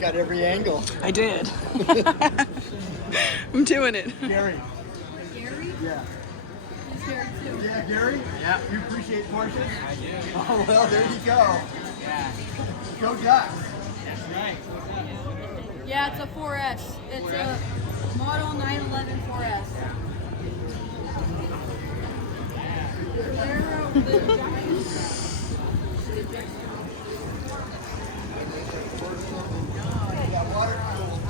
Got every angle. I did. I'm doing it. Gary. Gary? Yeah. He's Gary too. Yeah, Gary? Yeah. You appreciate Porsches? I do. Oh, well, there you go. Yeah. Go Ducks. That's right. Yeah, it's a 4S. It's a model 911 4S. They're the giants. Yeah, water cooled.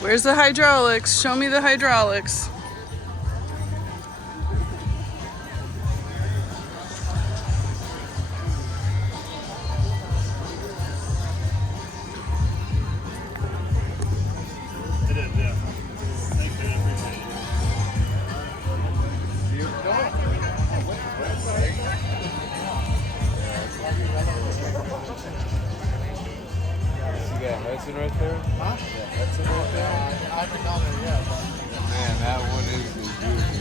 Where's the hydraulics? Show me the hydraulics. It is, yeah. Thank you, I appreciate it. You got Hudson right there? Huh? Yeah, Hudson right there? I haven't gone there yet, but Man, that one is beautiful.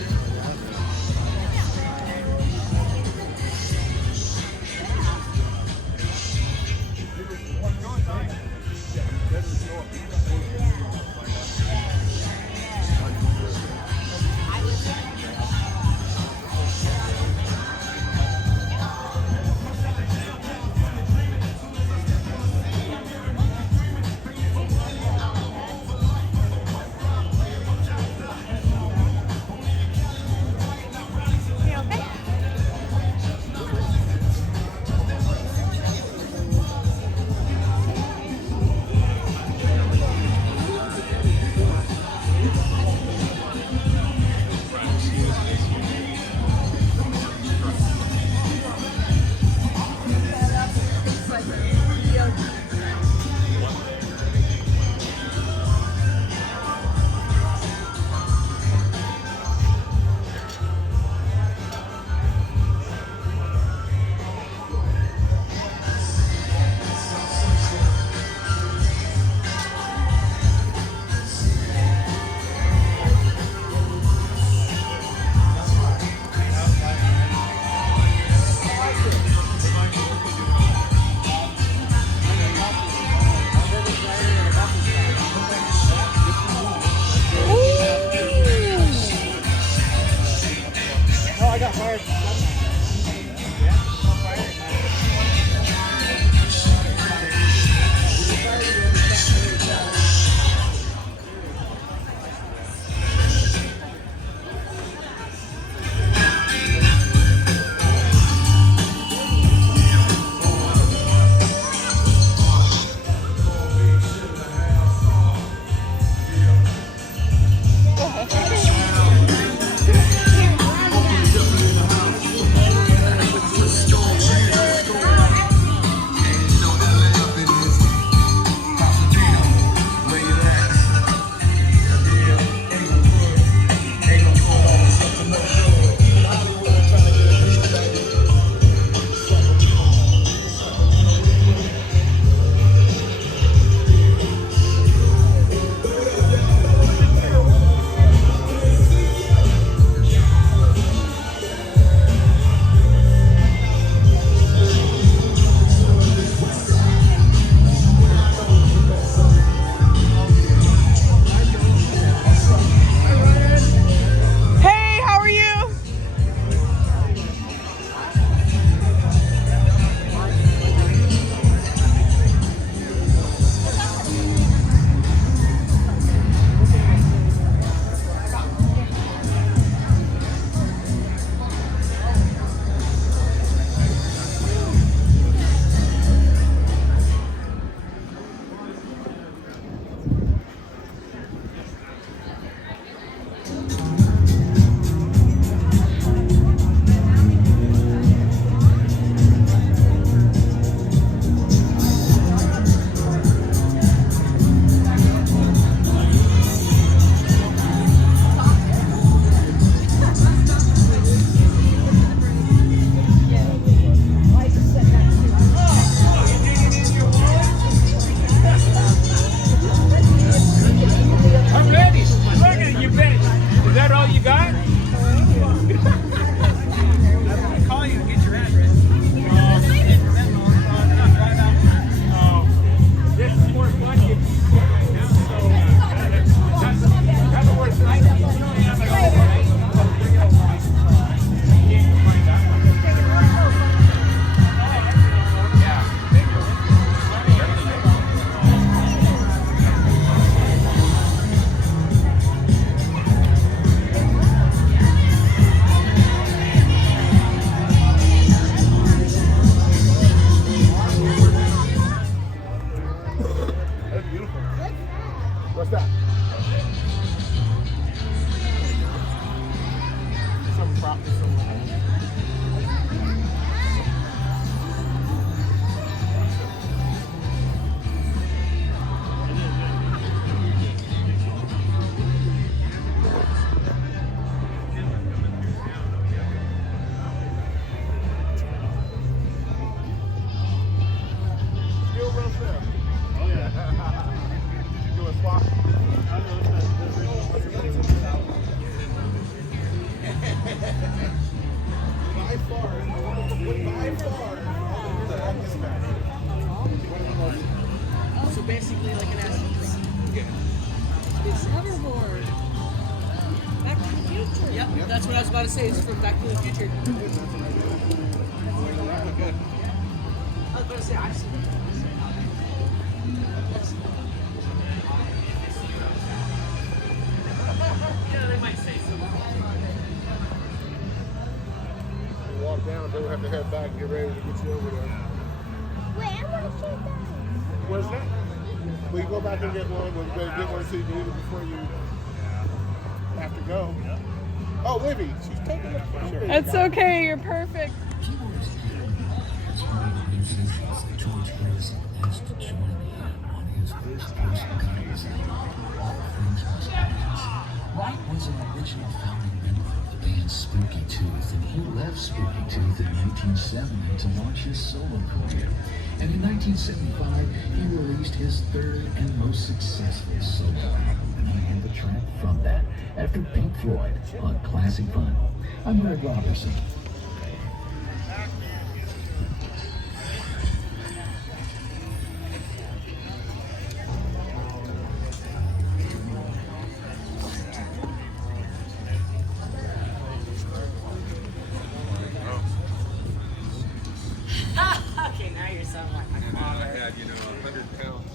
basically like an acid trip. It's hoverboard. Back to the Future. Yep, that's what I was about to say. It's from Back to the Future. I was about to say I've seen it. Yeah, they might say so. Walk down, then we'll have to head back and get ready to get you over there. Wait, I want to shoot that. Where's that? We go back and get one, but you better get one so you can eat it before you have to go. Oh, Livy, she's taking the picture. It's okay, you're perfect. George Harrison asked to join me on his first Wright was an original founding member of the band Spooky Tooth, and he left Spooky Tooth in 1970 to launch his solo career. And in 1975, he released his third and most successful solo album, and I have a track from that after Pink Floyd on Classic Fun. I'm Greg Robertson. Okay, now you're sounding like my father. I had, 100 pounds.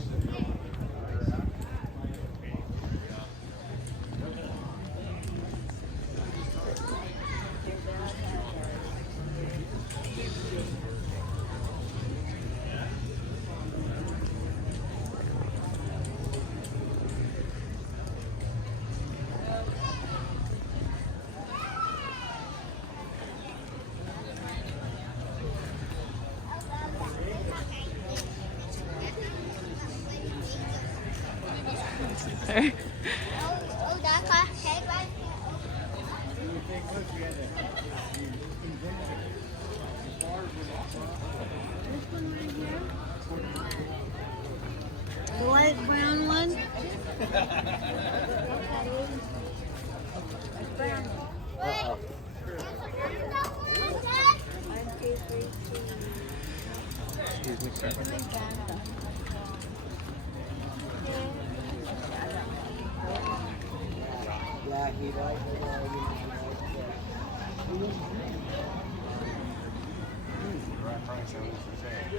Hey. Oh, that's a head right This one right here. The light brown one. Brown. Wait. Excuse me, sir. Yeah, he liked it. Right price, I was for sale.